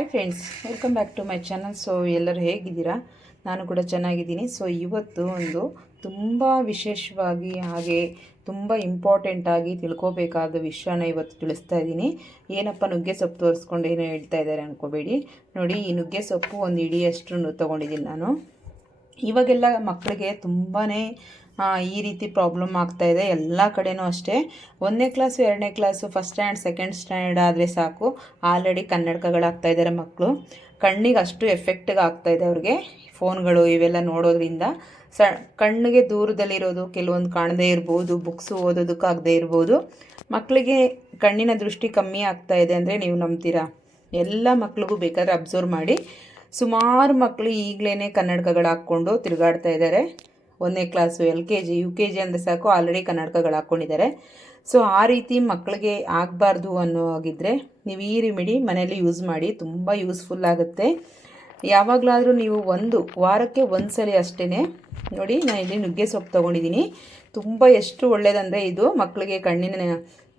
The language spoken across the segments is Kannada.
Hi friends welcome back to my channel so ಎಲ್ಲರೂ ಹೇಗಿದ್ದೀರಾ? ನಾನು ಕೂಡ ಚೆನ್ನಾಗಿದ್ದೀನಿ. ಸೊ ಇವತ್ತು ಒಂದು ತುಂಬ ವಿಶೇಷವಾಗಿ ಹಾಗೆ ತುಂಬ ಇಂಪಾರ್ಟೆಂಟಾಗಿ ತಿಳ್ಕೋಬೇಕಾದ ವಿಷಯನ ಇವತ್ತು ತಿಳಿಸ್ತಾ ಇದ್ದೀನಿ. ಏನಪ್ಪ ನುಗ್ಗೆ ಸೊಪ್ಪು ತೋರಿಸ್ಕೊಂಡು ಏನೋ ಹೇಳ್ತಾ ಇದ್ದಾರೆ ಅಂದ್ಕೋಬೇಡಿ ನೋಡಿ, ಈ ನುಗ್ಗೆ ಸೊಪ್ಪು ಒಂದು ಇಡಿಯಷ್ಟು ತೊಗೊಂಡಿದ್ದೀನಿ ನಾನು. ಇವಾಗೆಲ್ಲ ಮಕ್ಕಳಿಗೆ ತುಂಬಾ ಈ ರೀತಿ ಪ್ರಾಬ್ಲಮ್ ಆಗ್ತಾ ಇದೆ. ಎಲ್ಲ ಕಡೆನೂ ಅಷ್ಟೇ. ಒಂದನೇ ಕ್ಲಾಸು ಎರಡನೇ class first stand second standard ಆದರೆ ಸಾಕು. ಆಲ್ರೆಡಿ ಕನ್ನಡಕಗಳಾಗ್ತಾ ಇದ್ದಾರೆ ಮಕ್ಕಳು ಕಣ್ಣಿಗೆ ಅಷ್ಟು ಎಫೆಕ್ಟಿಗೆ ಇದೆ ಅವ್ರಿಗೆ. ಫೋನ್ಗಳು ಇವೆಲ್ಲ ನೋಡೋದ್ರಿಂದ. ಸ, ಕಣ್ಣಿಗೆ ದೂರದಲ್ಲಿರೋದು ಕೆಲವೊಂದು ಕಾಣದೇ ಇರ್ಬೋದು. ಬುಕ್ಸು ಓದೋದಕ್ಕಾಗದೇ ಇರ್ಬೋದು. ಮಕ್ಕಳಿಗೆ ಕಣ್ಣಿನ ದೃಷ್ಟಿ ಕಮ್ಮಿ ಆಗ್ತಾ ಇದೆ ಅಂದರೆ ನೀವು ನಂಬ್ತೀರಾ? ಎಲ್ಲ ಮಕ್ಳಿಗೂ ಬೇಕಾದ್ರೆ ಅಬ್ಸರ್ವ್ ಮಾಡಿ. ಸುಮಾರು ಮಕ್ಕಳು ಈಗಲೇ ಕನ್ನಡಕಗಳು ಹಾಕ್ಕೊಂಡು ತಿರುಗಾಡ್ತಾ ಇದ್ದಾರೆ. ಒಂದನೇ class L K G U K G ಅಂದರೆ ಸಾಕು ಆಲ್ರೆಡಿ ಕನ್ನಡಕಗಳು ಹಾಕ್ಕೊಂಡಿದ್ದಾರೆ ಸೊ ಆ ರೀತಿ ಮಕ್ಕಳಿಗೆ ಆಗಬಾರ್ದು ಅನ್ನೋ ಹಾಗಿದ್ರೆ ನೀವು ಈ ರೆಮಿಡಿ ಮನೆಯಲ್ಲಿ ಯೂಸ್ ಮಾಡಿ, ತುಂಬ ಯೂಸ್ಫುಲ್ ಆಗುತ್ತೆ. ಯಾವಾಗಲಾದರೂ ನೀವು ಒಂದು, ವಾರಕ್ಕೆ ಒಂದು ಸಲ ಅಷ್ಟೇ ನೋಡಿ ನಾನು ಇಲ್ಲಿ ನುಗ್ಗೆ ಸೊಪ್ಪು ತೊಗೊಂಡಿದ್ದೀನಿ. ತುಂಬ ಎಷ್ಟು ಒಳ್ಳೆಯದಂದರೆ ಇದು ಮಕ್ಕಳಿಗೆ ಕಣ್ಣಿನ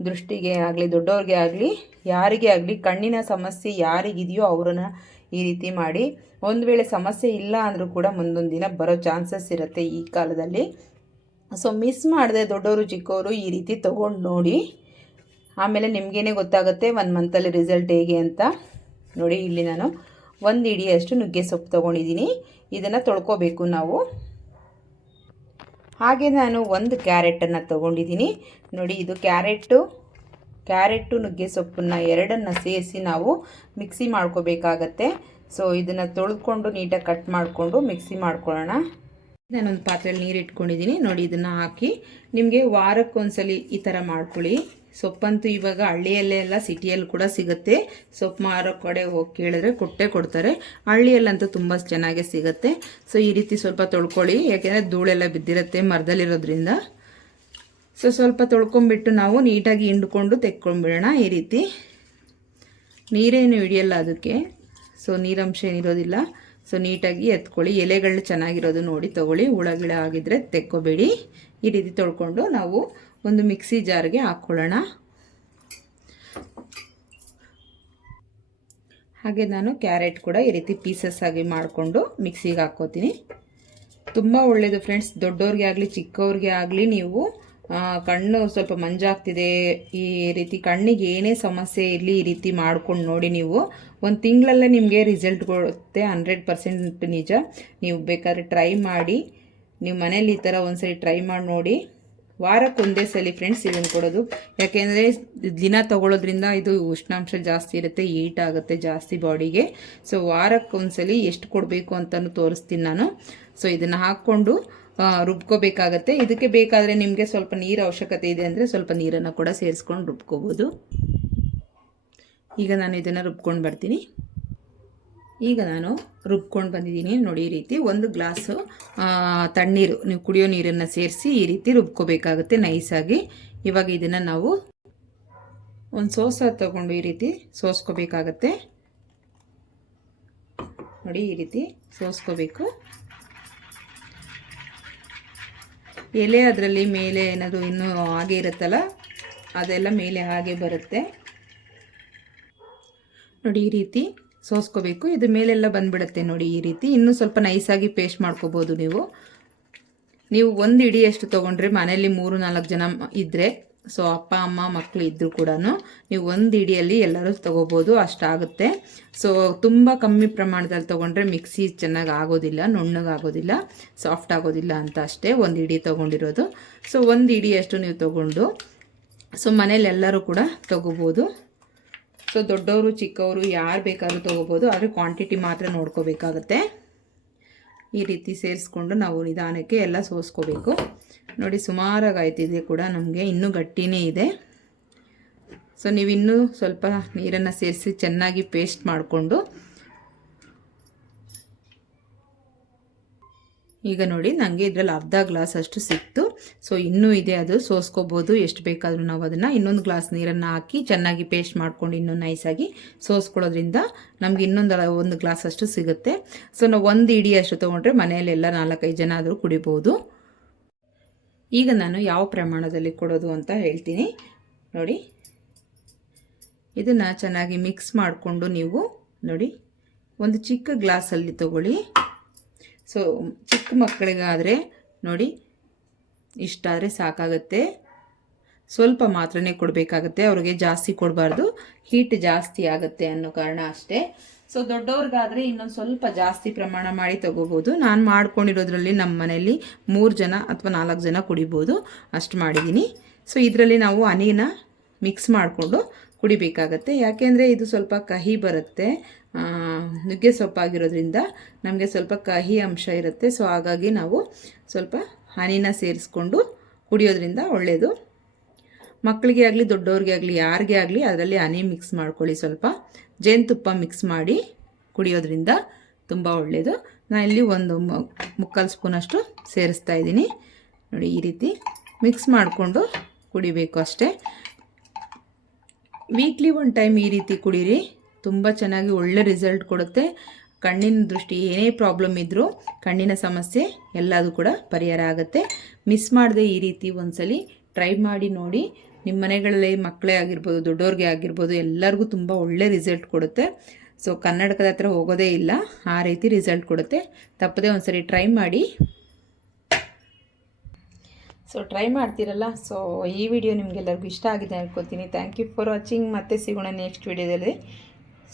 ದೃಷ್ಟಿಗೆ ಆಗಲಿ ದೊಡ್ಡವ್ರಿಗೆ ಆಗಲಿ, ಯಾರಿಗೆ ಆಗಲಿ ಕಣ್ಣಿನ ಸಮಸ್ಯೆ ಯಾರಿಗಿದೆಯೋ ಅವರನ್ನು ಈ ರೀತಿ ಮಾಡಿ. ಒಂದು ವೇಳೆ ಸಮಸ್ಯೆ ಇಲ್ಲ ಅಂದರೂ ಕೂಡ ಮುಂದೊಂದು ದಿನ ಬರೋ ಚಾನ್ಸಸ್ ಇರುತ್ತೆ ಈ ಕಾಲದಲ್ಲಿ. ಸೊ ಮಿಸ್ ಮಾಡಿದೆ ದೊಡ್ಡವರು ಚಿಕ್ಕವರು ಈ ರೀತಿ ತೊಗೊಂಡು ನೋಡಿ. ಆಮೇಲೆ ನಿಮಗೇನೆ ಗೊತ್ತಾಗುತ್ತೆ ಒನ್ ಮಂತಲ್ಲಿ ರಿಸಲ್ಟ್ ಹೇಗೆ ಅಂತ. ನೋಡಿ, ಇಲ್ಲಿ ನಾನು ಒಂದು ಇಡಿಯಷ್ಟು ನುಗ್ಗೆ ಸೊಪ್ಪು ತೊಗೊಂಡಿದ್ದೀನಿ. ಇದನ್ನು ತೊಳ್ಕೊಬೇಕು ನಾವು. ಹಾಗೆ ನಾನು ಒಂದು ಕ್ಯಾರೆಟನ್ನು ತೊಗೊಂಡಿದ್ದೀನಿ. ನೋಡಿ, ಇದು ಕ್ಯಾರೆಟು ಕ್ಯಾರೆಟು ನುಗ್ಗೆ ಸೊಪ್ಪನ್ನು ಎರಡನ್ನು ಸೇರಿಸಿ ನಾವು ಮಿಕ್ಸಿ ಮಾಡ್ಕೋಬೇಕಾಗತ್ತೆ. ಸೊ ಇದನ್ನು ತೊಳೆದುಕೊಂಡು ನೀಟಾಗಿ ಕಟ್ ಮಾಡಿಕೊಂಡು ಮಿಕ್ಸಿ ಮಾಡ್ಕೊಳ್ಳೋಣ. ನಾನೊಂದು ಪಾತ್ರೆಯಲ್ಲಿ ನೀರು ಇಟ್ಕೊಂಡಿದ್ದೀನಿ. ನೋಡಿ, ಇದನ್ನು ಹಾಕಿ ನಿಮಗೆ ವಾರಕ್ಕೊಂದ್ಸಲ ಈ ಥರ ಮಾಡ್ಕೊಳ್ಳಿ. ಸೊಪ್ಪಂತೂ ಇವಾಗ ಹಳ್ಳಿಯಲ್ಲೇ ಎಲ್ಲ ಸಿಟಿಯಲ್ಲಿ ಕೂಡ ಸಿಗುತ್ತೆ. ಸೊಪ್ಪು ಮಾರೋ ಕಡೆ ಹೋಗಿ ಕೇಳಿದ್ರೆ ಕೊಟ್ಟೆ ಕೊಡ್ತಾರೆ. ಹಳ್ಳಿಯಲ್ಲಂತೂ ತುಂಬ ಚೆನ್ನಾಗೇ ಸಿಗುತ್ತೆ. ಸೊ ಈ ರೀತಿ ಸ್ವಲ್ಪ ತೊಳ್ಕೊಳ್ಳಿ. ಯಾಕೆಂದರೆ ಧೂಳೆಲ್ಲ ಬಿದ್ದಿರುತ್ತೆ ಮರದಲ್ಲಿರೋದ್ರಿಂದ. ಸೊ, ಸ್ವಲ್ಪ ತೊಳ್ಕೊಂಬಿಟ್ಟು ನಾವು ನೀಟಾಗಿ ಹಿಂಡ್ಕೊಂಡು ತೆಕ್ಕೊಂಡ್ಬಿಡೋಣ ಈ ರೀತಿ. ನೀರೇನು ಹಿಡಿಯಲ್ಲ ಅದಕ್ಕೆ. ಸೊ, ನೀರಂಶ ಏನಿರೋದಿಲ್ಲ. ಸೊ, ನೀಟಾಗಿ ಎತ್ಕೊಳ್ಳಿ. ಎಲೆಗಳು ಚೆನ್ನಾಗಿರೋದು ನೋಡಿ ತೊಗೊಳ್ಳಿ. ಹುಳಗಿಳ ಆಗಿದ್ರೆ ತೆಕ್ಕೋಬೇಡಿ. ಈ ರೀತಿ ತೊಳ್ಕೊಂಡು ನಾವು ಒಂದು ಮಿಕ್ಸಿ ಜಾರ್ಗೆ ಹಾಕ್ಕೊಳ್ಳೋಣ. ಹಾಗೆ ನಾನು ಕ್ಯಾರೆಟ್ ಕೂಡ ಈ ರೀತಿ ಪೀಸಸ್ ಆಗಿ ಮಾಡಿಕೊಂಡು ಮಿಕ್ಸಿಗೆ ಹಾಕ್ಕೋತೀನಿ. ತುಂಬ ಒಳ್ಳೆಯದು ಫ್ರೆಂಡ್ಸ್. ದೊಡ್ಡವ್ರಿಗೆ ಆಗಲಿ, ಚಿಕ್ಕವ್ರಿಗೆ ಆಗಲಿ ನೀವು ಕಣ್ಣು ಸ್ವಲ್ಪ ಮಂಜಾಗ್ತಿದೆ. ಈ ರೀತಿ ಕಣ್ಣಿಗೆ ಏನೇ ಸಮಸ್ಯೆ ಇರಲಿ ಈ ರೀತಿ ಮಾಡ್ಕೊಂಡು ನೋಡಿ ನೀವು. ಒಂದು ತಿಂಗಳಲ್ಲೇ ನಿಮಗೆ ರಿಸಲ್ಟ್ ಕೊಡುತ್ತೆ ಹಂಡ್ರೆಡ್ ಪರ್ಸೆಂಟ್ ನಿಜ. ನೀವು ಬೇಕಾದ್ರೆ ಟ್ರೈ ಮಾಡಿ ನೀವು ಮನೇಲಿ ಈ ಥರ ಒಂದ್ಸರಿ ಟ್ರೈ ಮಾಡಿ ನೋಡಿ. ವಾರಕ್ಕೊಂದೇ ಸಲ ಫ್ರೆಂಡ್ಸ್ ಇದನ್ನು ಕೊಡೋದು. ಯಾಕೆಂದರೆ ದಿನ ತೊಗೊಳೋದ್ರಿಂದ ಇದು ಉಷ್ಣಾಂಶ ಜಾಸ್ತಿ ಇರುತ್ತೆ ಹೀಟ್ ಆಗುತ್ತೆ ಜಾಸ್ತಿ ಬಾಡಿಗೆ ಸೊ ವಾರಕ್ಕೊಂದ್ಸಲಿ ಎಷ್ಟು ಕೊಡಬೇಕು ಅಂತಲೂ ತೋರಿಸ್ತೀನಿ ನಾನು. ಸೊ ಇದನ್ನು ಹಾಕ್ಕೊಂಡು ರುಬ್ಕೋಬೇಕಾಗತ್ತೆ. ಇದಕ್ಕೆ ಬೇಕಾದರೆ ನಿಮಗೆ ಸ್ವಲ್ಪ ನೀರು ಅವಶ್ಯಕತೆ ಇದೆ ಅಂದರೆ ಸ್ವಲ್ಪ ನೀರನ್ನು ಕೂಡ ಸೇರಿಸ್ಕೊಂಡು ರುಬ್ಕೋಬೋದು. ಈಗ ನಾನು ಇದನ್ನು ರುಬ್ಕೊಂಡು ಬರ್ತೀನಿ. ಈಗ ನಾನು ರುಬ್ಕೊಂಡು ಬಂದಿದ್ದೀನಿ ನೋಡಿ ಈ ರೀತಿ. ಒಂದು ಗ್ಲಾಸು ತಣ್ಣೀರು, ನೀವು ಕುಡಿಯೋ ನೀರನ್ನು ಸೇರಿಸಿ ಈ ರೀತಿ ರುಬ್ಕೋಬೇಕಾಗುತ್ತೆ ನೈಸಾಗಿ. ಇವಾಗ ಇದನ್ನು ನಾವು ಒಂದು ಸೋಸ ತಗೊಂಡು ಈ ರೀತಿ ಸೋಸ್ಕೋಬೇಕಾಗತ್ತೆ. ನೋಡಿ ಈ ರೀತಿ ಸೋಸ್ಕೋಬೇಕು. ಎಲೆ ಅದರಲ್ಲಿ ಮೇಲೆ ಏನಾದರೂ ಇನ್ನೂ ಹಾಗೆ ಇರುತ್ತಲ್ಲ, ಅದೆಲ್ಲ ಮೇಲೆ ಹಾಗೆ ಬರುತ್ತೆ. ನೋಡಿ ಈ ರೀತಿ ಸೋಸ್ಕೋಬೇಕು. ಇದು ಮೇಲೆಲ್ಲ ಬಂದ್ಬಿಡುತ್ತೆ ನೋಡಿ ಈ ರೀತಿ. ಇನ್ನೂ ಸ್ವಲ್ಪ ನೈಸಾಗಿ ಪೇಸ್ಟ್ ಮಾಡ್ಕೋಬೋದು ನೀವು. ನೀವು ಒಂದು ಇಡಿಯಷ್ಟು ತೊಗೊಂಡ್ರೆ ಮನೆಯಲ್ಲಿ ಮೂರು ನಾಲ್ಕು ಜನ ಇದ್ದರೆ ಸೊ ಅಪ್ಪ, ಅಮ್ಮ ಮಕ್ಕಳು ಇದ್ದರೂ ಕೂಡ ನೀವು ಒಂದು ಇಡಿಯಲ್ಲಿ ಎಲ್ಲರೂ ತೊಗೋಬೋದು, ಅಷ್ಟಾಗುತ್ತೆ. ಸೊ ತುಂಬ ಕಮ್ಮಿ ಪ್ರಮಾಣದಲ್ಲಿ ತೊಗೊಂಡ್ರೆ ಮಿಕ್ಸಿ ಚೆನ್ನಾಗಿ ಆಗೋದಿಲ್ಲ ನುಣ್ಣಗಾಗೋದಿಲ್ಲ ಸಾಫ್ಟ್ ಆಗೋದಿಲ್ಲ ಅಂತ ಅಷ್ಟೇ ಒಂದು ಇಡಿ ತೊಗೊಂಡಿರೋದು. ಸೊ ಒಂದು ಇಡಿಯಷ್ಟು ನೀವು ತೊಗೊಂಡು, ಸೊ ಮನೇಲಿ ಎಲ್ಲರೂ ಕೂಡ ತೊಗೋಬೋದು. ಸೊ ದೊಡ್ಡವರು ಚಿಕ್ಕವರು ಯಾರು ಬೇಕಾದ್ರೂ ತೊಗೋಬೋದು, ಆದರೆ ಕ್ವಾಂಟಿಟಿ ಮಾತ್ರ ನೋಡ್ಕೋಬೇಕಾಗತ್ತೆ. ಈ ರೀತಿ ಸೇರಿಸ್ಕೊಂಡು ನಾವು ನಿಧಾನಕ್ಕೆ ಎಲ್ಲ ಸೋಸ್ಕೋಬೇಕು. ನೋಡಿ ಸುಮಾರಾಗಿ ಆಯ್ತಿದೆ ಕೂಡ ನಮಗೆ, ಇನ್ನೂ ಗಟ್ಟಿನೇ ಇದೆ. ಸೊ ನೀವಿನ್ನೂ ಸ್ವಲ್ಪ ನೀರನ್ನು ಸೇರಿಸಿ ಚೆನ್ನಾಗಿ ಪೇಸ್ಟ್ ಮಾಡಿಕೊಂಡು ಈಗ ನೋಡಿ ನನಗೆ ಇದರಲ್ಲಿ ಅರ್ಧ ಗ್ಲಾಸ್ ಅಷ್ಟು ಸಿಕ್ತು. ಸೊ ಇನ್ನೂ ಇದೆ ಅದು. ಸೋಸ್ಕೋಬೋದು. ಎಷ್ಟು ಬೇಕಾದರೂ ನಾವು ಅದನ್ನು ಇನ್ನೊಂದು ಗ್ಲಾಸ್ ನೀರನ್ನು ಹಾಕಿ ಚೆನ್ನಾಗಿ ಪೇಸ್ಟ್ ಮಾಡ್ಕೊಂಡು ಇನ್ನೂ ನೈಸಾಗಿ ಸೋಸ್ಕೊಳ್ಳೋದ್ರಿಂದ ನಮ್ಗೆ ಇನ್ನೊಂದು ಒಂದು ಗ್ಲಾಸ್ ಅಷ್ಟು ಸಿಗುತ್ತೆ. ಸೊ ನಾವು ಒಂದು ಇಡಿ ಅಷ್ಟು ತೊಗೊಂಡ್ರೆ ಮನೆಯಲ್ಲೆಲ್ಲ ನಾಲ್ಕೈದು ಜನ ಆದರೂ ಕುಡಿಬೋದು. ಈಗ ನಾನು ಯಾವ ಪ್ರಮಾಣದಲ್ಲಿ ಕೊಡೋದು ಅಂತ ಹೇಳ್ತೀನಿ. ನೋಡಿ. ಇದನ್ನು ಚೆನ್ನಾಗಿ ಮಿಕ್ಸ್ ಮಾಡಿಕೊಂಡು ನೀವು ನೋಡಿ. ಒಂದು ಚಿಕ್ಕ ಗ್ಲಾಸಲ್ಲಿ ತಗೊಳ್ಳಿ. ಸೊ ಚಿಕ್ಕ ಮಕ್ಕಳಿಗಾದರೆ ನೋಡಿ ಇಷ್ಟಾದರೆ ಸಾಕಾಗುತ್ತೆ. ಸ್ವಲ್ಪ ಮಾತ್ರನೇ ಕೊಡಬೇಕಾಗತ್ತೆ, ಅವ್ರಿಗೆ ಜಾಸ್ತಿ ಕೊಡಬಾರ್ದು. ಹೀಟ್ ಜಾಸ್ತಿ ಆಗುತ್ತೆ ಅನ್ನೋ ಕಾರಣ ಅಷ್ಟೇ. ಸೊ ದೊಡ್ಡವ್ರಿಗಾದರೆ ಇನ್ನೊಂದು ಸ್ವಲ್ಪ ಜಾಸ್ತಿ ಪ್ರಮಾಣ ಮಾಡಿ ತಗೋಬೋದು. ನಾನು ಮಾಡ್ಕೊಂಡಿರೋದ್ರಲ್ಲಿ ನಮ್ಮ ಮನೆಯಲ್ಲಿ ಮೂರು ಜನ ಅಥವಾ ನಾಲ್ಕು ಜನ ಕುಡಿಬೋದು. ಅಷ್ಟು ಮಾಡಿದ್ದೀನಿ ಸೊ ಇದರಲ್ಲಿ ನಾವು ಹನಿನ ಮಿಕ್ಸ್ ಮಾಡಿಕೊಂಡು ಕುಡಿಬೇಕಾಗತ್ತೆ. ಯಾಕೆಂದರೆ ಇದು ಸ್ವಲ್ಪ ಕಹಿ ಬರುತ್ತೆ. ನುಗ್ಗೆ ಸೊಪ್ಪಾಗಿರೋದ್ರಿಂದ ನಮಗೆ ಸ್ವಲ್ಪ ಕಹಿ ಅಂಶ ಇರುತ್ತೆ. ಸೊ ಹಾಗಾಗಿ ನಾವು ಸ್ವಲ್ಪ ಹನಿನ ಸೇರಿಸ್ಕೊಂಡು ಕುಡಿಯೋದ್ರಿಂದ ಒಳ್ಳೆಯದು ಮಕ್ಕಳಿಗೆ ಆಗಲಿ, ದೊಡ್ಡವ್ರಿಗೆ ಆಗಲಿ, ಯಾರಿಗೆ ಆಗಲಿ ಅದರಲ್ಲಿ ಹನಿ ಮಿಕ್ಸ್ ಮಾಡ್ಕೊಳ್ಳಿ ಸ್ವಲ್ಪ. ಜೇನುತುಪ್ಪ ಮಿಕ್ಸ್ ಮಾಡಿ ಕುಡಿಯೋದ್ರಿಂದ ತುಂಬ ಒಳ್ಳೆಯದು ನಾನು ಇಲ್ಲಿ ಒಂದು ಮುಕ್ಕಾಲು ಸ್ಪೂನಷ್ಟು ಸೇರಿಸ್ತಾ ಇದ್ದೀನಿ. ನೋಡಿ, ಈ ರೀತಿ ಮಿಕ್ಸ್ ಮಾಡಿಕೊಂಡು ಕುಡಿಬೇಕು ಅಷ್ಟೇ. ವೀಕ್ಲಿ ಒನ್ ಟೈಮ್ ಈ ರೀತಿ ಕುಡೀರಿ. ತುಂಬ ಚೆನ್ನಾಗಿ ಒಳ್ಳೆ ರಿಸಲ್ಟ್ ಕೊಡುತ್ತೆ. ಕಣ್ಣಿನ ದೃಷ್ಟಿ ಏನೇ ಪ್ರಾಬ್ಲಮ್ ಇದ್ದರೂ ಕಣ್ಣಿನ ಸಮಸ್ಯೆ ಎಲ್ಲದೂ ಕೂಡ ಪರಿಹಾರ ಆಗುತ್ತೆ. ಮಿಸ್ ಮಾಡದೆ ಈ ರೀತಿ ಒಂದ್ಸಲಿ ಟ್ರೈ ಮಾಡಿ ನೋಡಿ. ನಿಮ್ಮ ಮನೆಗಳಲ್ಲಿ ಮಕ್ಕಳೇ ಆಗಿರ್ಬೋದು ದೊಡ್ಡವ್ರಿಗೆ ಆಗಿರ್ಬೋದು, ಎಲ್ಲರಿಗೂ ತುಂಬ ಒಳ್ಳೆ ರಿಸಲ್ಟ್ ಕೊಡುತ್ತೆ. ಸೊ ಕನ್ನಡಕದ ಹತ್ರ ಹೋಗೋದೇ ಇಲ್ಲ. ಆ ರೀತಿ ರಿಸಲ್ಟ್ ಕೊಡುತ್ತೆ. ತಪ್ಪದೆ ಒಂದ್ಸರಿ ಟ್ರೈ ಮಾಡಿ. ಸೊ ಟ್ರೈ ಮಾಡ್ತೀರಲ್ಲ? ಸೊ ಈ ವಿಡಿಯೋ ನಿಮಗೆಲ್ಲರಿಗೂ ಇಷ್ಟ ಆಗಿದೆ ಅನ್ಕೋತೀನಿ ಥ್ಯಾಂಕ್ ಯು ಫಾರ್ ವಾಚಿಂಗ್ ಮತ್ತೆ ಸಿಗೋಣ ನೆಕ್ಸ್ಟ್ ವಿಡಿಯೋದಲ್ಲಿ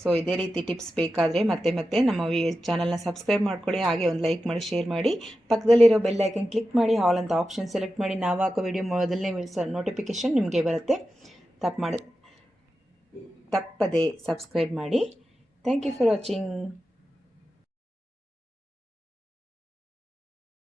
ಸೊ ಇದೇ ರೀತಿ ಟಿಪ್ಸ್ ಬೇಕಾದರೆ ಮತ್ತೆ ಮತ್ತೆ ನಮ್ಮ ಚಾನಲ್ನ ಸಬ್ಸ್ಕ್ರೈಬ್ ಮಾಡ್ಕೊಳ್ಳಿ, ಹಾಗೆ ಒಂದು ಲೈಕ್ ಮಾಡಿ ಶೇರ್ ಮಾಡಿ. ಪಕ್ಕದಲ್ಲಿರೋ ಬೆಲ್ ಐಕನ್ ಕ್ಲಿಕ್ ಮಾಡಿ ಹಾಲ್ ಅಂತ ಆಪ್ಷನ್ ಸೆಲೆಕ್ಟ್ ಮಾಡಿ. ನಾವು ಹಾಕೋ ವಿಡಿಯೋ ಮೊದಲನೇ ನೋಟಿಫಿಕೇಶನ್ ನಿಮಗೆ ಬರುತ್ತೆ. ತಪ್ಪು ಮಾಡಿ ತಪ್ಪದೆ ಸಬ್ಸ್ಕ್ರೈಬ್ ಮಾಡಿ. Thank you for watching